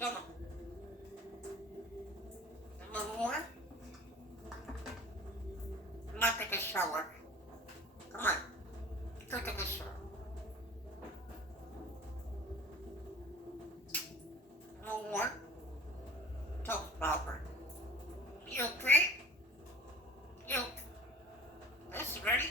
Come on. Number one, I'm not take a shower. Come on. Go take a shower. Number one, talk about her. You okay? You. That's ready?